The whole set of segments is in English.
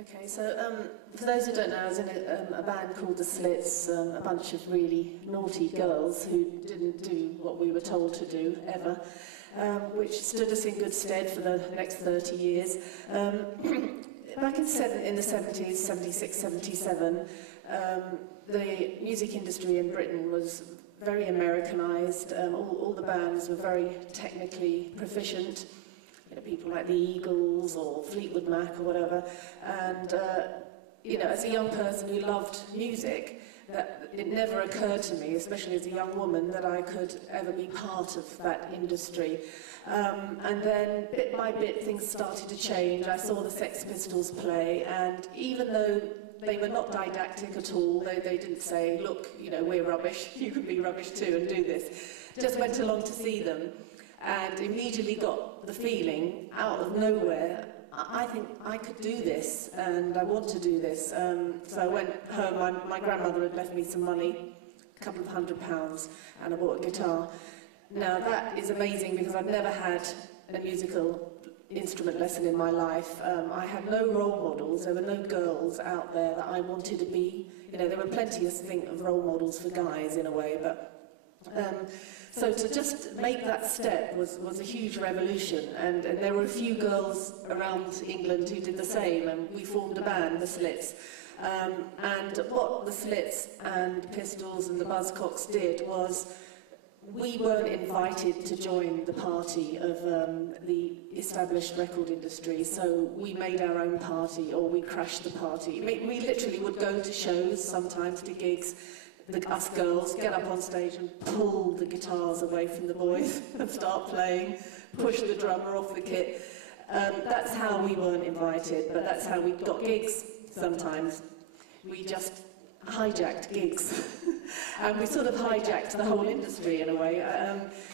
Okay, so for those who don't know, I was in a band called The Slits, a bunch of really naughty girls who didn't do what we were told to do, ever, which stood us in good stead for the next 30 years. Back in the 70s, 76, 77, the music industry in Britain was very Americanized. All the bands were very technically proficient. You know, people like the Eagles or Fleetwood Mac or whatever. And, you know, as a young person who loved music, that it never occurred to me, especially as a young woman, that I could ever be part of that industry. And then, bit by bit, things started to change. I saw the Sex Pistols play, and even though they were not didactic at all, they didn't say, look, you know, we're rubbish, you can be rubbish too and do this. Just went along to see them, and immediately got the feeling, out of nowhere, I think I could do this, and I want to do this. So I went home, my grandmother had left me some money, a couple of £100, and I bought a guitar. Now that is amazing because I've never had a musical instrument lesson in my life. I had no role models, there were no girls out there that I wanted to be. You know, there were plenty, I think, of role models for guys in a way, but so to just make that step was a huge revolution, and there were a few girls around England who did the same, and we formed a band, The Slits. And what The Slits and Pistols and the Buzzcocks did was, we weren't invited to join the party of the established record industry, so we made our own party, or we crashed the party. We literally would go to shows, sometimes to gigs, us girls get up on stage and pull the guitars away from the boys and start playing, push the drummer off the kit. That's how we weren't invited, but that's how we got gigs sometimes. We just hijacked gigs. And we sort of hijacked the whole industry in a way.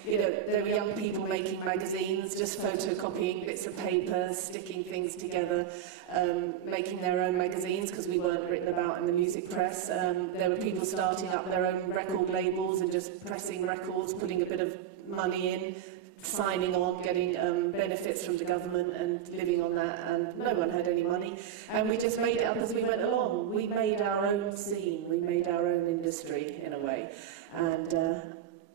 You know, there were young people making magazines, just photocopying bits of paper, sticking things together, making their own magazines because we weren't written about in the music press. There were people starting up their own record labels and just pressing records, putting a bit of money in, signing on, getting benefits from the government and living on that, and no one had any money. And we just made it up as we went along. We made our own scene, we made our own industry in a way. And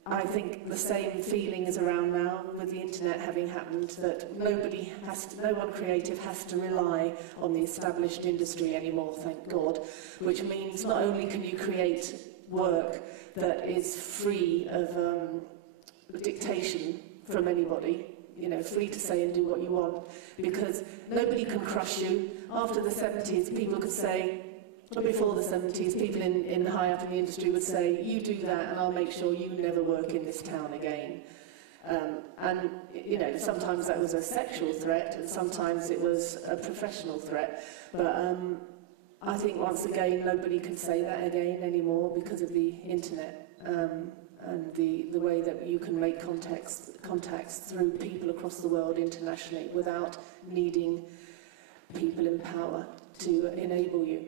I think the same feeling is around now with the internet having happened, that no one creative has to rely on the established industry anymore, thank God, which means not only can you create work that is free of dictation from anybody, you know, free to say and do what you want, because nobody can crush you. After the 70s, people could say, or before the 70s, people in high up in the industry would say, you do that and I'll make sure you never work in this town again. And, you know, sometimes that was a sexual threat and sometimes it was a professional threat. But I think once again, nobody can say that again anymore because of the internet. And the way that you can make contacts through people across the world internationally without needing people in power to enable you.